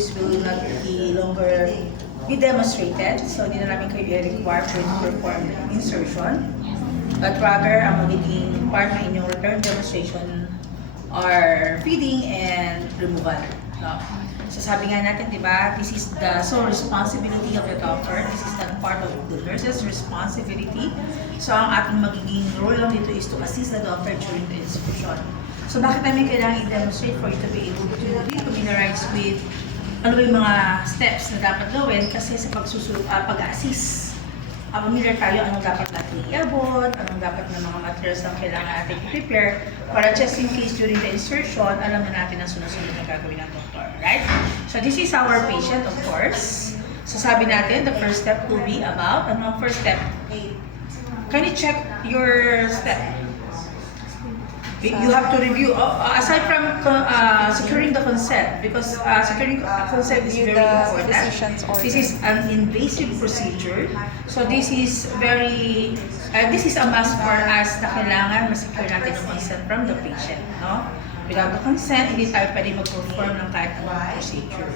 this will not be longer be demonstrated. So, hindi na namin kayo i-require to perform insertion. But rather, ang magiging part ng inyong return demonstration are feeding and removal. No? So sabi nga natin, di ba, this is the sole responsibility of the doctor. This is not part of the nurse's responsibility. So ang ating magiging role lang dito is to assist the doctor during the insertion. So bakit namin kailangan i-demonstrate for you to be able to be familiarized with ano ba yung mga steps na dapat gawin kasi sa pag-assist. Familiar tayo anong dapat natin iabot, anong dapat na mga materials na kailangan natin i-prepare para just in case during the insertion, alam na natin ang sunod-sunod na gagawin ng doktor, right? So this is our patient, of course. So sabi natin, the first step will be about, ano ang first step? Can you check your step? You have to review, aside from securing the consent, because securing consent is very important. This is an invasive procedure. So this is very, this is a must for us na kailangan ma-secure natin yung consent from the patient. No? Without the consent, hindi tayo pwede mag-perform ng kahit anong procedure.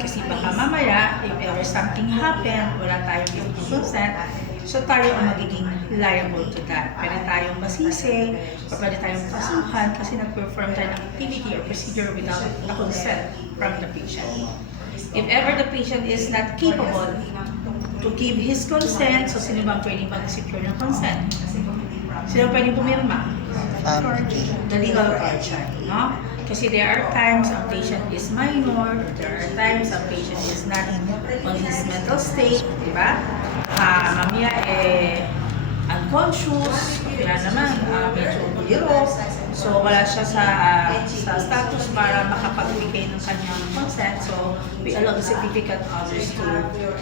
Kasi baka mamaya, if ever something happen, wala tayong consent, so tayo ang magiging liable to that. Pwede tayong masisi, o pwede tayong kasuhan kasi nag-perform tayo ng activity or procedure without the consent from the patient. If ever the patient is not capable to give his consent, so sino bang pwede mag-secure ng consent? Sino pwede pumirma? The legal guardian, no? Kasi there are times ang patient is minor, there are times ang patient is not on his mental state, di ba? Mamaya unconscious, kaya naman medyo buliro, so wala siya sa status para makapagbigay ng kanyang consent, so we allow the certificate holders to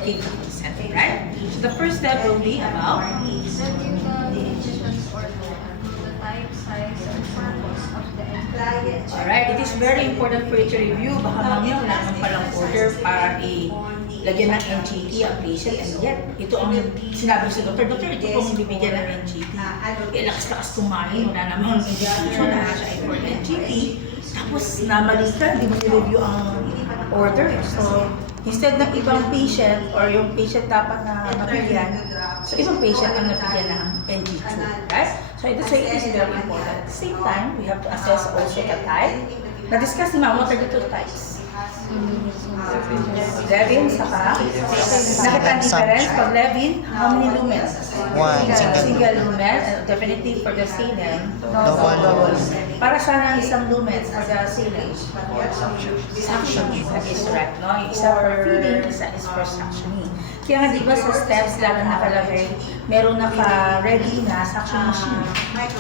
give the consent, right? So the first step will be about alright, it is very important for you to review. Baka mamaya wala naman palang order para ilagyan ng NGT ang patient, and yet, ito ang sinabi sa doktor, ito pong bibigyan ng NGT. Lakas-lakas kumain, wala namang indication na siya ay for NGT. Tapos, namali ka, hindi mo i-review ang order. So, instead ng ibang patient or yung patient dapat na mabigyan, so ibang patient ang nabigyan ng NG2, right? So that's why it is very important. At the same time, we have to assess also the type. Na-discuss ni Ma'am, what are the two types? Levin, saka nakita ang difference pag Levin, how many lumens? One. Single lumen, and definitely for the Salem, double. Para saan ang isang lumens for the Salem? Suction. That is correct, no? Yung isa for feeding, isa is for suctioning. Kaya nga di ba sa steps lang nakalagay, meron naka-ready na suction machine.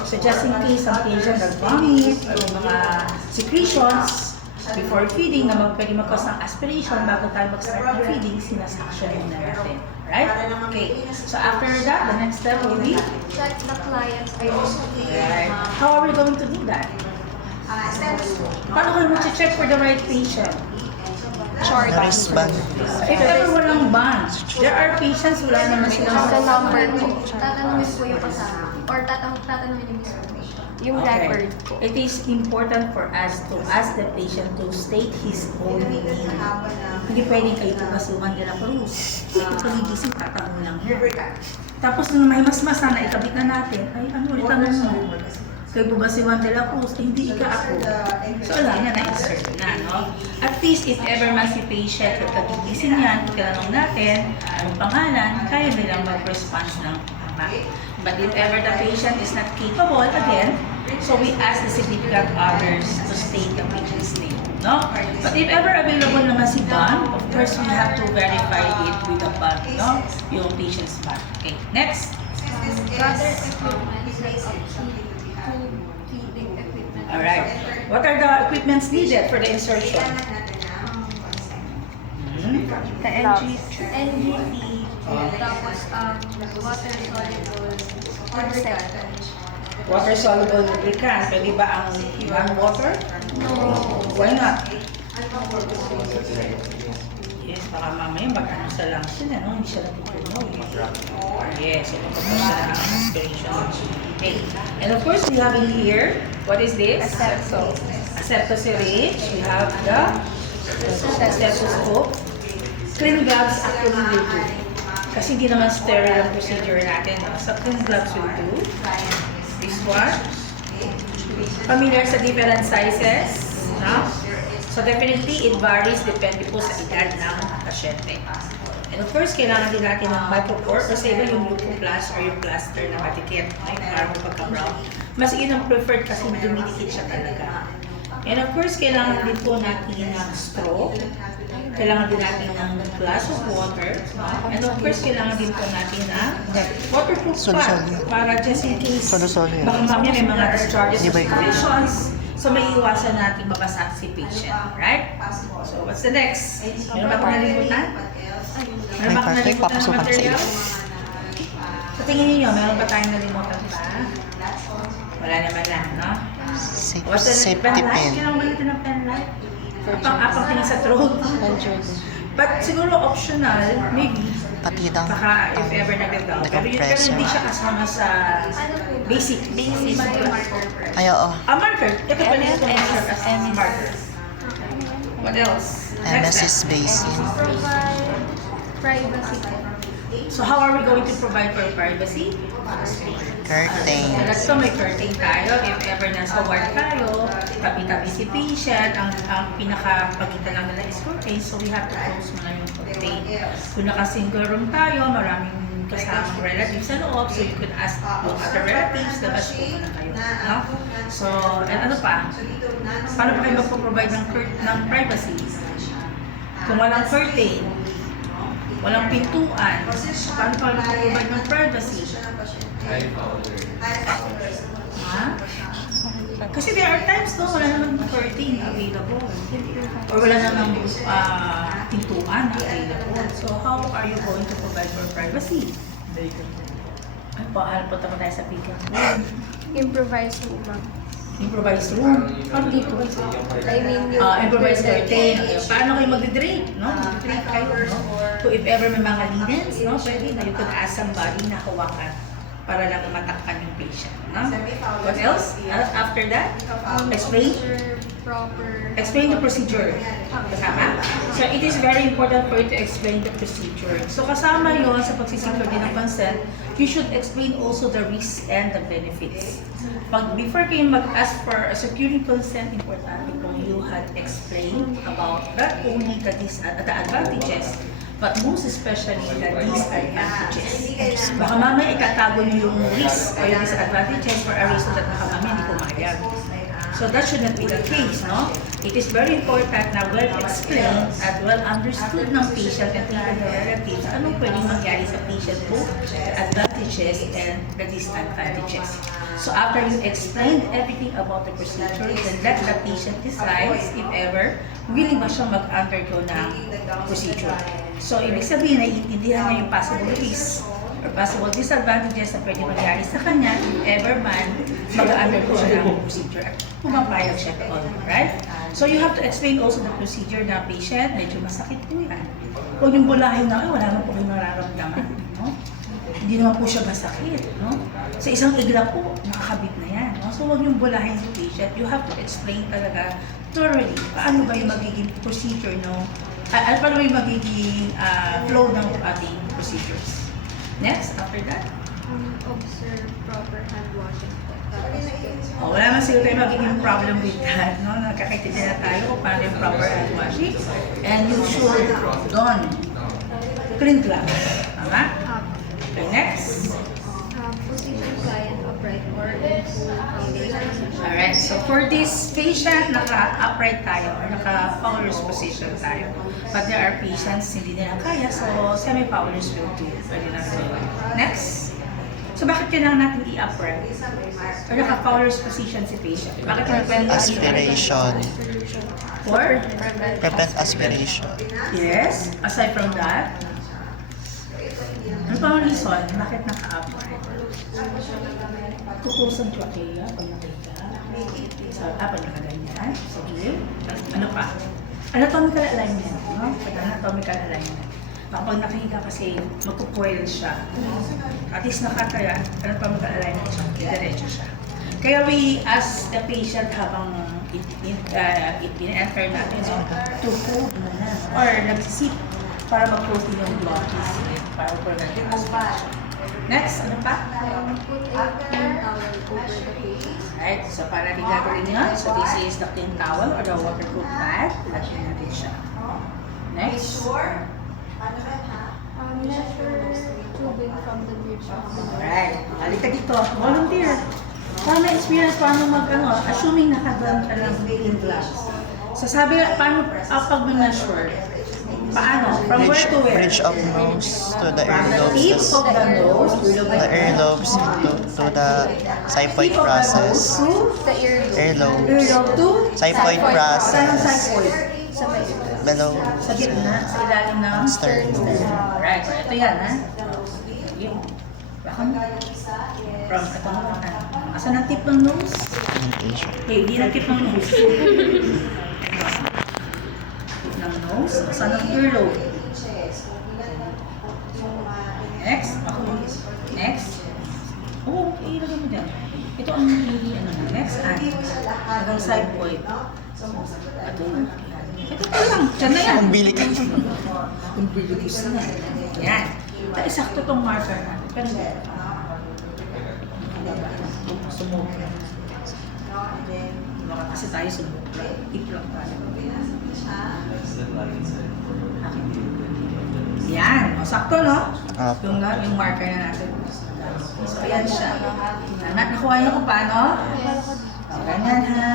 So just in case ang patient nag-vomit o mga secretions, before feeding na pwede mag-cause ng aspiration bago tayo mag-start ng feeding, sinasuction muna natin. Right? Okay. So after that, the next step will be? Check the client's identity. Right. How are we going to do that? Paano kayo mag-check for the right patient? Short. Wristband. If ever walang band, there are patients wala naman silang The number po. Tatanungin po yung kasama. Or tatanungin yung mismo. Yung record po. It is important for us to ask the patient to state his own name. Hindi pwedeng kayo pagkasuhan de la Cruz. Ito pagigising, tatanong lang yan. Tapos nung may mas-mas na ikabit na natin, ay ano ulit tanong mo? Kayo po ba si Juan de la Cruz? Hindi ika ako. So alam na, na-insert na, no? At least if ever man si patient at kagigising yan, tinanong natin, anong pangalan, kaya nilang mag-response ng tama. But if ever the patient is not capable, again, so we ask the significant others to state the patient's name, no? But if ever available naman si bond, of course we have to verify it with the bond, no? Yung patient's bond. Okay, next. Gather equipment like feeding equipment. Alright. What are the equipments needed for the insertion? The NGT, tapos water soluble consent. Water soluble lubricant. Pwede ba ang non-water? No. Why not? Yes, baka mamaya mag-ano sa lungs yun, no? Hindi siya natutunog. Yes, ito po siya ang aspiration. Okay. And of course, we have in here, what is this? Asepto. Asepto syringe. We have the stethoscope. Clean gloves actually will do. Kasi hindi naman sterile ang procedure natin. No? So, clean gloves will do. This one. Familiar sa different sizes. No? So, definitely, it varies depende po sa edad ng pasyente. And of course, kailangan din natin ng micropore kasi iba yung leukoplast or yung plaster na matikit. Parang pagka-brown. Mas yun ang preferred kasi dumidikit siya talaga. And of course, kailangan din po natin ng straw. Kailangan din natin ng glass of water. And of course, kailangan din po natin ng waterproof pad para just in case baka mamaya may mga discharges or secretions. So, may iwasan natin mabasa si patient. Right? So, what's the next? Meron ba akong nalimutan? Meron ba akong nalimutan ng materials? Sa tingin niyo, meron ba tayong nalimutan pa? Wala naman na, no? What's the Safety pen light? pen. Kailangan ba natin ng pen light? Apang tingin sa throat. But siguro optional, maybe. Patidang. Baka if ever nag-down. Pero hindi siya kasama sa basic. Ay, oo. Marker. Ito pala yung marker as marker. What else? MSS basin. Provide privacy. So how are we going to provide for privacy? Curtains. So may curtain tayo. If ever nasa ward tayo, tabi-tabi si patient, ang pinaka-pagitan lang nila is curtain. So we have to close muna yung curtain. Kung naka-single room tayo, maraming kasamang relatives sa loob. So you could ask yung other relatives, labas po muna kayo. No? So, and ano pa? Paano pa kayo magpo-provide ng privacy? Kung walang curtain, walang pintuan, paano pa mag-provide ng privacy? Ha? Kasi there are times no, wala namang curtain available. Or wala namang pintuan available. So how are you going to provide for privacy? Ay po, halapot naman tayo sa pika. Improvise room, ma'am. Improvised room. Paano dito? I mean, yung Improvised curtain. Paano kayo mag-drape? No? Mag-drape kayo, no? So if ever may mga linens, no? Pwede na you could ask somebody na hawakan para lang matakpan yung patient. No? What else? After that? Explain? Explain the procedure. Kasama? So it is very important for you to explain the procedure. So kasama yon sa pagsisecure din ng consent, you should explain also the risks and the benefits. Before kayo mag-ask for a securing consent, importante kung you had explained about not only the advantages, but most especially the disadvantages. Baka mamaya itatago niyo yung risk o yung disadvantages for a reason that baka mamaya hindi pumayag. So that should not be the case, no? It is very important na well-explained at well-understood ng patient and even the relatives anong pwedeng mangyari sa patient, both the advantages and the disadvantages. So after you explained everything about the procedure, then let the patient decides if ever willing ba siyang mag-undergo ng procedure. So ibig sabihin na iintindihan niya yung possible risks or possible disadvantages na pwede mangyari sa kanya if ever man mag-undergo siya ng procedure at pumapayag siya doon, right? So you have to explain also the procedure na patient, medyo masakit po yan. Huwag yung bulahin na, wala naman po kayong nararamdaman, no? Hindi naman po siya masakit, no? Sa isang igla po, nakakabit na yan, no? So huwag yung bulahin sa patient, you have to explain talaga thoroughly paano ba yung magiging procedure, no? Paano ba yung magiging flow ng ating procedures. Next, after that? Observe proper hand washing. Oh, wala man siguro tayo magiging problem with that, no? Nakakaintindi na tayo kung paano yung proper hand washing. And you should don clean gloves. Tama? Okay, next. Position client upright or in full foundation. Alright, so for this patient, naka-upright tayo or naka-fowler's position tayo. But there are patients hindi nila kaya, so semi-fowler's will do. Pwede na rin. Next. So bakit kailangan natin i-upright? Or naka-fowler's position si patient? Bakit kailangan Aspiration. For? Prevent aspiration. Yes. Aside from that, ano pa ang reason? Bakit naka-upright? Kukusang trachea pag nakita. Pag nakaganyan. Sige. Ano pa? Anatomical alignment. No? Pag anatomical alignment. Kapag nakahiga kasi magkukoil siya. At least nakataya, anatomical alignment siya. Diretso siya. Kaya we ask the patient habang in-enter natin to hold muna or nagsisip para mag-close din yung glottis para prevent aspiration. Next, ano pa? Put a clean towel over the patient. Right, so para di gagawin nyo, so this is the clean towel or the waterproof pad. Lagyan natin siya. Next. Measure tubing from the bridge of the nose. Alright, balik ka dito. Volunteer. Para ma-experience paano assuming naka-down ka lang yung gloves. So sabi, paano pag measure? Paano? From where to where? Bridge of nose to the From the earlobes. tip of the nose, The earlobes to the xiphoid tip of the nose process. to The earlobe. Earlobes. earlobe to Xiphoid Saan ang process. xiphoid? Sa may Below. Sa gitna, sa ilalim ng Sternum. Alright, so ito yan, ha? Yung, bakit? From, ito mo, asan ang tip ng nose? Indentation. Okay, hindi na tip ng nose. Tip ng nose, asan ang earlobe? Next, ako. Next. Oh, okay, ilagay mo dyan. Ito ang next, hanggang xiphoid. Ito pa lang, dyan na yan. Umbilical. Umbilicus na. Yan. Ito, isakto tong marker natin. Pero hindi. Sumobra. Baka kasi tayo sumobra. Iplak tayo. Yan. O, sakto, no? Apo. Yung marker na natin. So, ayan siya. Nakuha niyo kung paano? So, ganyan ha.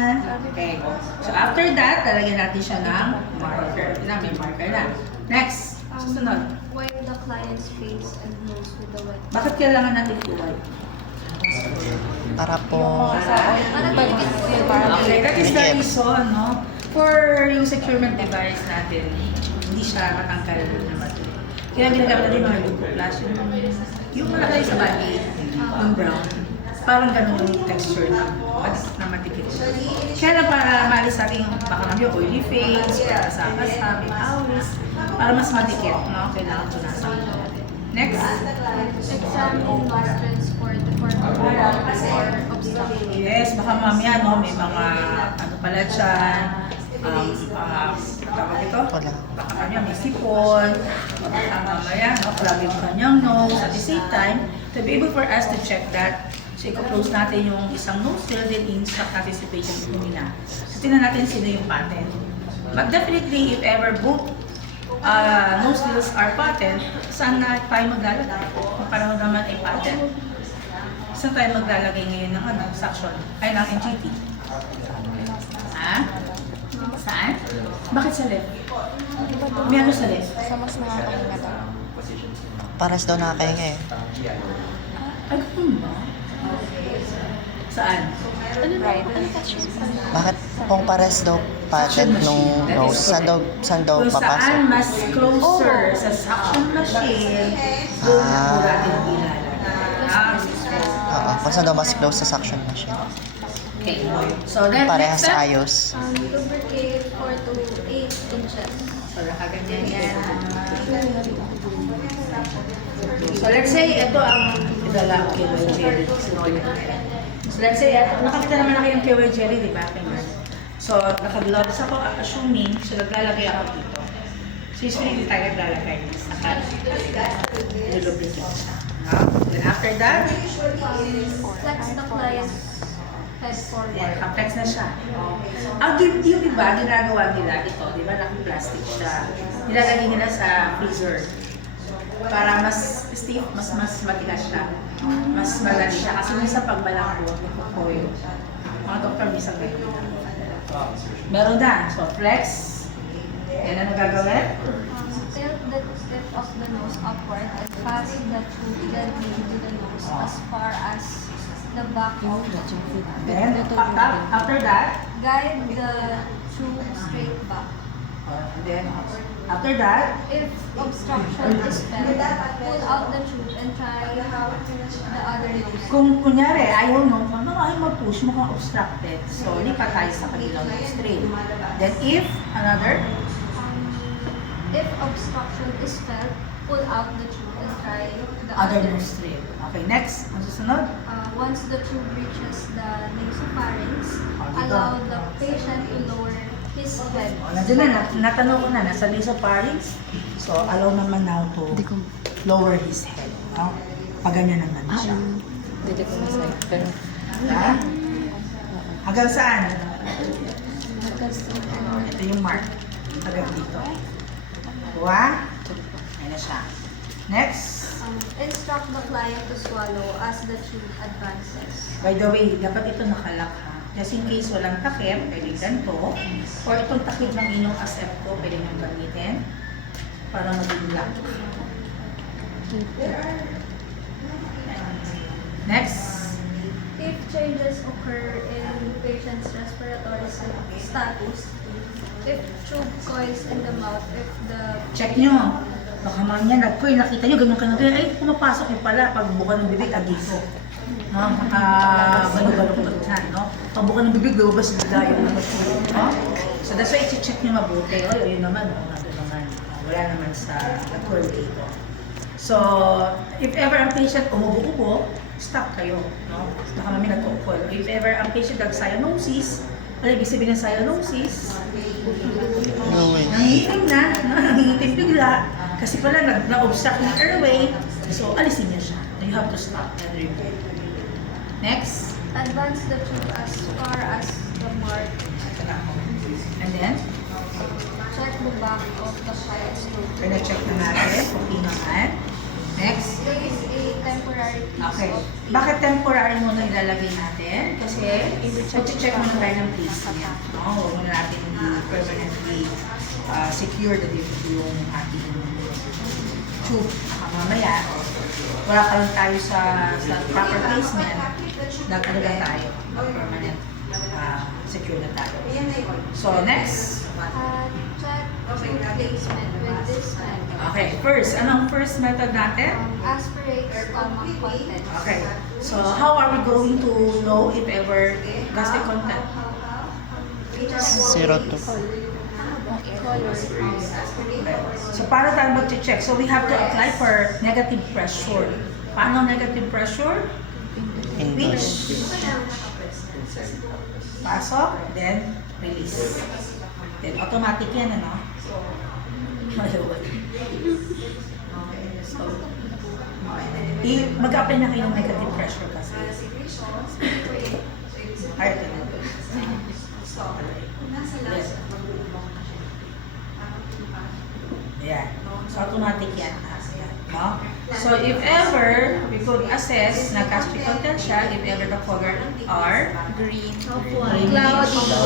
Okay. So, after that, talagyan natin siya ng marker. Yun na, may marker na. Next. Susunod. Wipe the client's face and nose with the wet. Bakit kailangan natin i-wipe? Para po. Para maligid po yung parang Okay, that is the Dikit. reason, no? For yung securement device natin, hindi siya matangkal na material. Kaya ginagamit natin mga leukoplast, yung malaki sa body, yung brown. Parang ganun yung texture na matikit. Kaya na para maalis natin yung baka namin yung oily face, para sa may awis, para mas matikit, no? Kailangan punasan natin. Next. examine nostrils for deformity or obstruction. Yes, baka mamaya, no, may mga ano pala dyan, tawag ito? Wala. Baka mamaya may sipon, baka mamaya, no, plug yung kanyang nose. At the same time, to be able for us to check that, so i-close natin yung isang nostril, then in-instruct natin si patient humina. So tingnan natin sino yung patent. But definitely, if ever both nostrils are patent, saan na tayo maglalagay? Kung parang naman ay patent. Saan tayo maglalagay ngayon ng suction? Ay, ng NGT? Ha? Saan? Bakit sa left? May ano sa left? Sa mas nakakahinga daw. Paras daw nakakahinga eh. Ay, kung ba? Saan? Right. Bakit kung pares daw patent nung nose, saan daw Kung papasok? saan mas closer sa suction machine, doon na po natin ilalagay. Oo, kung saan daw mas close sa suction machine. Okay. So then, Parehas next step. ayos. Lubricate 4 to 8 inches. So, nakaganyan yan. So, let's say, ito ang idala KY jelly. So, let's say, nakakita naman na kayong KY jelly, di ba? So, naka-gloves ako, assuming, so naglalagay ako dito. So, usually, hindi tayo naglalagay. Nilubricate siya. Then, after that, Flex the client's head forward. yan, complex na siya. Yung iba, ginagawa nila ito, di ba, naka-plastic siya. Nilalagay nila sa freezer. Para mas stiff, mas matigas siya. Mas malaki siya. Kasi minsan pag malambot, nagpo-coil. Mga doktor minsan ganyan. Meron na. So, flex. Yan ang gagawin. Tilt the tip of the nose upward and pass the tube gently into the nose as far as the back of the tube. Then, after that, Guide the tube straight back. and then, after that, If obstruction is felt, pull out the tube and try the other nose. kung kunyari, ayaw no, ayaw mag-push, mukhang obstructed. So, lipat tayo sa kabilang straight. Then, if another, If obstruction obstruction is felt, pull out the tube and try the Other other. nostril. Okay, next. Ang susunod? Once the tube reaches the nasopharynx, dito. allow the patient to lower his head. Nandiyan na, natanong ko na, nasa nasopharynx. So, allow naman now to lower his head. No? Paganyan naman siya. Hindi ko masaya. Pero, Ha? Hanggang saan? Ito yung mark. Hanggang dito. Kuha. Ayan na siya. Next. Instruct the client to swallow as the tube advances. By the way, dapat ito nakalak ha. Just in case walang takip, pwede ganito. Or itong takip ng inyong asepto, pwede nyo gamitin para maging lock. Next. If changes occur in patient's respiratory status, if tube coils in the mouth, if the Check nyo. Baka mamaya nagkoy, nakita nyo, ganyan ka na ganyan. Ay, pumapasok yung pala pag buka ng bibig, agito. No? Gano-gano ko dyan, no? Pag buka ng bibig, lumabas bigla yung no? So that's why i-check nyo mabuti. O, yun naman, nandun naman. Wala naman sa nagkoy dito. So, if ever ang patient umubo-ubo, stop kayo, no? Baka mamaya nagko-coil. If ever ang patient nag-cyanosis, ano ibig sabihin ng cyanosis? No way. Nangitim na, no? Nangitim bigla. Kasi pala na-obstruct yung airway. So, alisin niya siya. You have to stop and remove. Next. advance the tube as far as the mark, And then, check the back of the client's tube. pina-check na natin kung naman. Next. Place a temporary piece Okay. of Bakit temporary muna ilalagay natin? Kasi, check muna tayo ng place niya. No? Huwag muna natin permanently secure na dito yung ating tube. Baka mamaya, wala pa lang tayo sa proper placement, nag-ano lang tayo, permanent secure na tayo. So, next. check tube placement with this method. Okay, first, anong first method natin? Aspirate stomach contents. Okay, so how are we going to know if ever gastric content? 0 to So, para tayo mag-check? So, we have to apply for negative pressure. Paano negative pressure? indoors. Pasok, then release. Then, automatic yan, ano? So, mag-apply na kayo ng negative pressure kasi. Ay, ito na. Yes. Ayan. So, automatic yan. No? So, if ever we could assess na gastric content siya, if ever the color are green, Cloudy.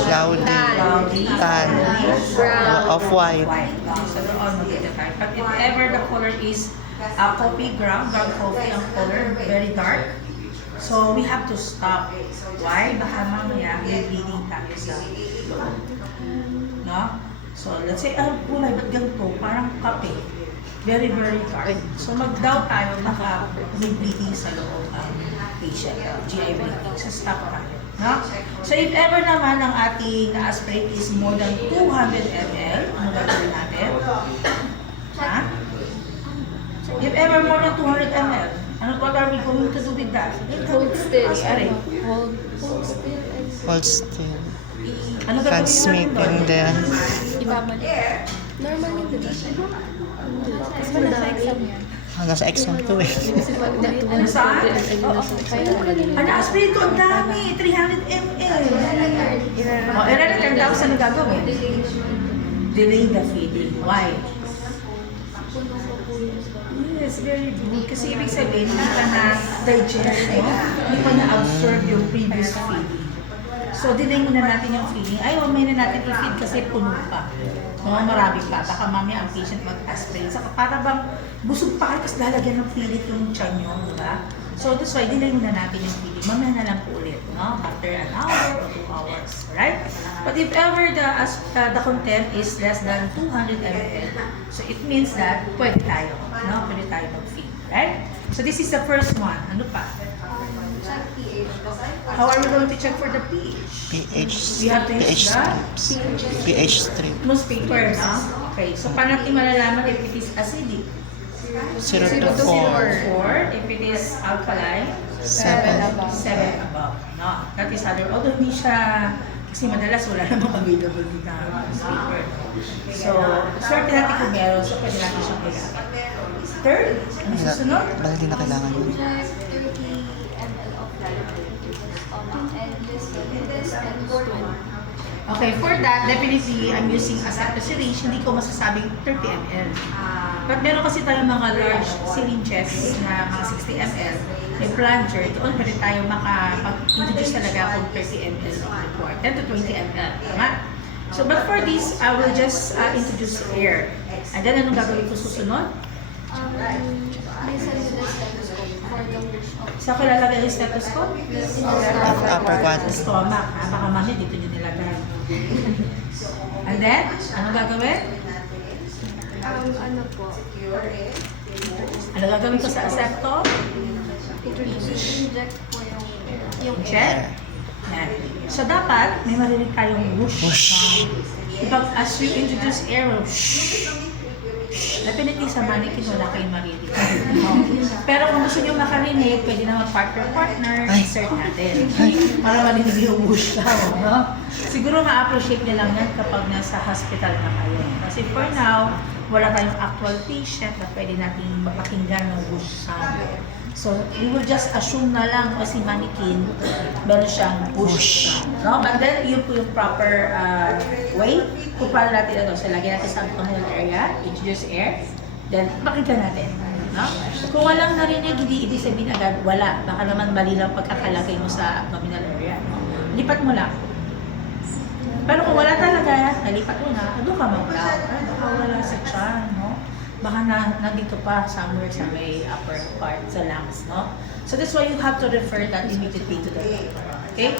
cloudy, Tan. Off-white. white. So, doon makita tayo. But if ever the color is coffee, ground coffee ang color, very dark, so we have to stop. Why? Baka mamaya may bleeding tayo sa loob. No? So, let's say, kulay, ba't ganito? Parang kape. Very, very dark. So, mag-doubt tayo, baka may bleeding sa loob ang patient, GI bleeding. So, stop tayo. No? So, if ever naman ang ating aspirate is more than 200 ml, ano gagawin natin? Ha? If ever more than 200 ml, what are we going to do with that? hold still. Aspirate. Hold still. Hold still. Ano gagawin Transmit natin doon? and then Ibabalik. Normal yung diba? Kasi wala sa exam yan. nasa exam 2 eh. Ano saan? Ano, aspirate ko, ang dami! 300 ml! O, i-return daw sa nagagawin. Delay the feeding. Why? Yes, very good. Kasi ibig sabihin, hindi pa na-digest, no? Hindi pa na-absorb yung previous feeding. So, delay muna natin yung feeding. Ay, huwag na natin i-feed kasi puno pa. No, marami pa. Baka mamaya ang patient mag-aspirate. Saka para bang busog pa kayo, tapos lalagyan ng pilit yung tiyan nyo, di ba? So, that's why, delay muna natin yung feeding. Mamaya na lang po ulit, no? After an hour or 2 hours, right? But if ever the content is less than 200 ml, so it means that pwede tayo, no? Pwede tayo mag-feed, right? So, this is the first one. Ano pa? Check pH. How are we going to check for the pH? pH We have to use pH the strips. pH strip. most paper, no? Okay, so paano natin malalaman if it is acidic? 0 to 4. 4. If it is alkaline, 7. 7 above. No, that is other. Although hindi siya, kasi madalas wala namang available dito na newspaper. So, swerte natin kung meron, so pwede natin siyang kailangan. Third, ano susunod? Bakit di na kailangan yun? Inject 30 ml of liquid into the stomach and listen to the stethoscope. Okay, for that, definitely, I'm using accepted syringe. Hindi ko masasabing 30 ml. But meron kasi tayong mga large syringes na mga 60 ml. May plunger. Doon pwede tayo makapag-introduce talaga kung 30 ml of liquid. 10 to 20 ml. Tama? So, but for this, I will just introduce air. And then, anong gagawin ko susunod? Listen to the stethoscope for the wish of Sa ko lalagay yung stethoscope? Upper quadrant. Stomach. Baka mami, dito nyo nilagay. And then, anong gagawin? ano po, Ano gagawin ko sa asepto? inject po yung Check. Yan. So, dapat may marinig tayong whoosh. Whoosh. Diba, as you introduce air, whoosh. Definitely sa mannequin, wala kayong marinig. No? Pero kung gusto nyo makarinig, pwede naman partner, Ay. insert natin. Ay. Para marinig yung whoosh lang. No? Siguro ma-appreciate nyo lang yan kapag nasa hospital na kayo. Kasi for now, wala tayong actual patient na pwede natin mapakinggan ng whoosh sound. So, we will just assume na lang kasi mannequin, meron siyang whoosh sound. No? But then, yun po yung proper way kung paano natin ito. So, lagyan natin sa abdominal area, introduce air, then pakinggan natin. No? Kung walang narinig, hindi ibig sabihin agad, wala. Baka naman mali lang pagkakalagay mo sa abdominal area. No? Lipat mo lang. Pero kung wala talaga, nalipat mo na, doon ka mag-down. Baka wala sa tiyan, no? Baka nandito pa somewhere sa may upper part, sa lungs, no? So that's why you have to refer that immediately to the doctor. Okay?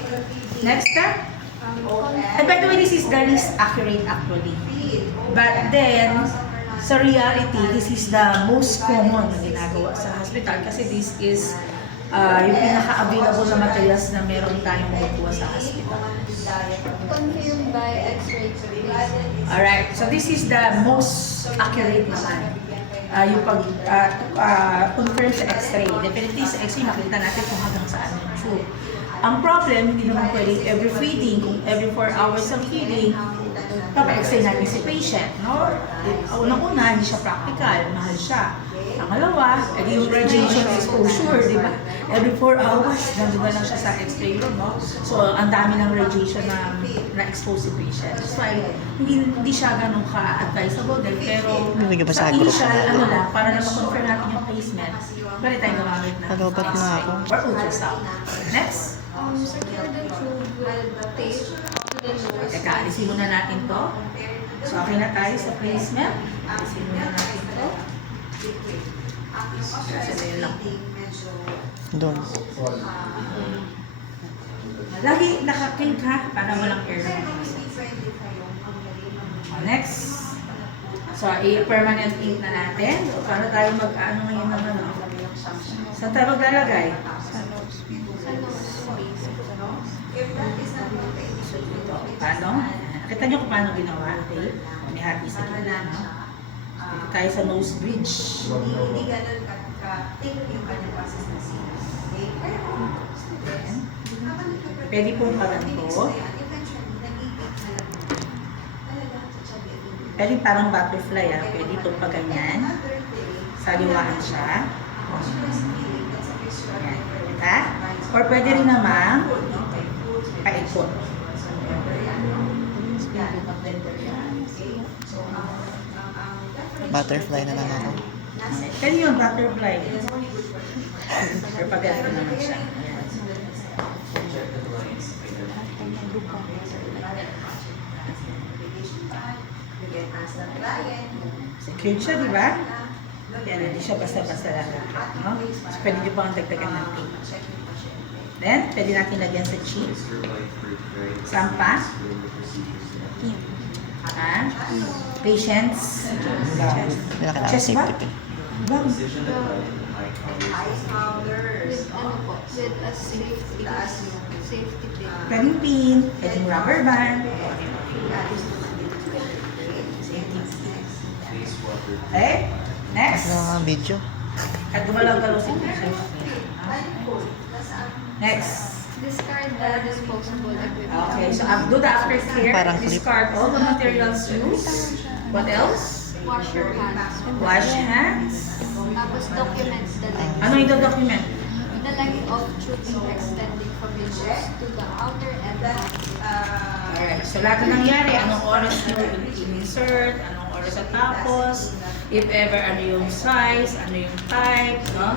Next step. And by the way, this is the least accurate actually. But then, sa reality, this is the most common na ginagawa sa hospital kasi this is yung pinaka-available na materials na meron tayong makukuha sa hospital. confirmed by X-ray. Alright, so this is the most accurate naman. Yung confirm sa X-ray. Definitely sa X-ray makita natin kung hanggang saan yung tube. Ang problem, hindi naman pwede every feeding, kung every 4 hours ng feeding, papa-X-ray natin si patient, no? Unang-una, hindi siya practical, mahal siya. Pangalawa, yung radiation exposure, di ba? Every 4 hours, nandun na lang siya sa X-ray room, no? So, ang dami ng radiation na expose si patient. That's why, hindi siya ganun ka-advisable din, pero Hindi ka ba sa sa group? initial, para na ma-confirm natin yung placement, pwede tayo gumamit na Nalobat na X-ray ako. or ultrasound. Next. Secure the tube with tape to the nose. Teka, alisin muna natin to. So, okay na tayo sa placement. Alisin muna natin to. So, yun lang. Doon. Lagi naka-clink ha, para walang air na next. So, i-permanent ink na natin. So, para tayo mag-ano ngayon naman. No? Saan tayo maglalagay? Sa nose. Paano? Kita nyo kung paano ginawa, okay? May hati sa gitna, no? Dito tayo sa nose bridge. Hindi ganun ka-take yung kanyang process na siya. Okay? Kaya kung students, habang nagpe-prepare Pwede pong paganto. eventually, nag-i-take na lang. Talagang tsatsabihin. Pwede parang butterfly, ha? Pwede itong paganyan. Another day, Saliwaan siya. stress feeling, that's a visual. Ayan. Diba? Or pwede rin naman paikot. Butterfly na lang ako. Pwede yun, butterfly. Or paganto naman siya. Ayan. Secured siya, di ba? Yan, hindi siya basta-basta lang. No? So, pwede nyo pang dagdagan ng tape. Then, pwede natin lagyan sa cheek. Sampa. Patients. Hindi na kailangan Chest safety ba? pin. Bang. With ano po, with a safety pin. Pwedeng pin, pwedeng rubber band. Okay? Next. Ano nga video? At gumalaw-galaw si patient. Next. Discard the disposable equipment. Okay, so do the aftercare. Parang clip. Discard all the materials used. What else? Wash your hands. Wash hands. Tapos document the length. Ano yung document? The length of tubing extending from your nose to the outer end of Alright, so lahat na nangyari, anong oras nyo in-insert, anong oras sa tapos, if ever, ano yung size, ano yung type, no?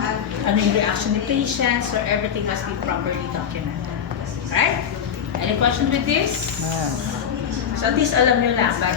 Ano yung reaction ni patient, so everything must be properly documented. Alright? Any question with this? Ah. So at least alam nyo lang, but